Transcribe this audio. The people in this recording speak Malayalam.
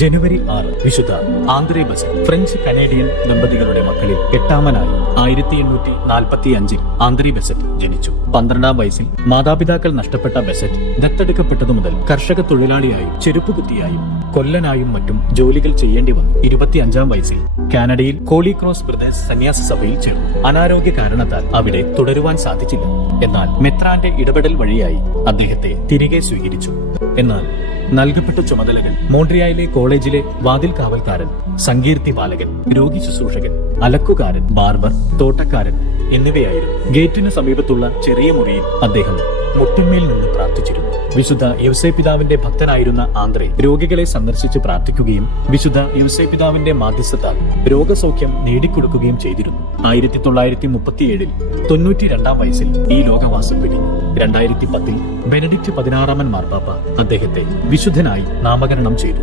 ജനുവരി 6 വിശുദ്ധ ആന്ദ്രേ ബസറ്റ് ഫ്രഞ്ച് കനേഡിയൻ ദമ്പതികളുടെ മക്കളിൽ എട്ടാമനായി 1845 ആന്ദ്രേ ബസറ്റ് ജനിച്ചു. 12-ാം വയസ്സിൽ മാതാപിതാക്കൾ നഷ്ടപ്പെട്ട ബസറ്റ് ദത്തെടുക്കപ്പെട്ടതു മുതൽ കർഷക തൊഴിലാളിയായും ചെരുപ്പുകുത്തിയായും കൊല്ലനായും മറ്റും ജോലികൾ ചെയ്യേണ്ടി വന്നു. 25-ാം വയസ്സിൽ കാനഡയിൽ ഹോളി ക്രോസ് ബ്രദേഴ്സ് സന്യാസ സഭയിൽ ചേർന്നു. അനാരോഗ്യ കാരണത്താൽ അവിടെ തുടരുവാൻ സാധിച്ചില്ല. എന്നാൽ മെത്രാന്റെ ഇടപെടൽ വഴിയായി അദ്ദേഹത്തെ തിരികെ സ്വീകരിച്ചു. എന്നാൽ നൽകപ്പെട്ട ചുമതലകൾ മോൺട്രിയാലിലെ കോളേജിലെ വാതിൽ കാവൽക്കാരൻ, സങ്കീർത്തി പാലകൻ, രോഗി ശുശ്രൂഷകൻ, അലക്കുകാരൻ, ബാർബർ, തോട്ടക്കാരൻ എന്നിവയായിരുന്നു. ഗേറ്റിന് സമീപത്തുള്ള ചെറിയ മുറിയിൽ അദ്ദേഹം മുട്ടിന്മേൽ നിന്ന് പ്രാർത്ഥിച്ചിരുന്നു. വിശുദ്ധ യൗസേപിതാവിന്റെ ഭക്തനായിരുന്ന ആന്ദ്രേ രോഗികളെ സന്ദർശിച്ച് പ്രാർത്ഥിക്കുകയും വിശുദ്ധ യൗസേപിതാവിന്റെ മാധ്യസ്ഥത്താൽ രോഗസൗഖ്യം നേടിക്കൊടുക്കുകയും ചെയ്തിരുന്നു. 1937 92-ാം വയസ്സിൽ ഈ ലോകവാസം പിരിഞ്ഞു. 2010 ബെനഡിക്ട് 16 മാർപ്പാപ്പ അദ്ദേഹത്തെ വിശുദ്ധനായി നാമകരണം ചെയ്തു.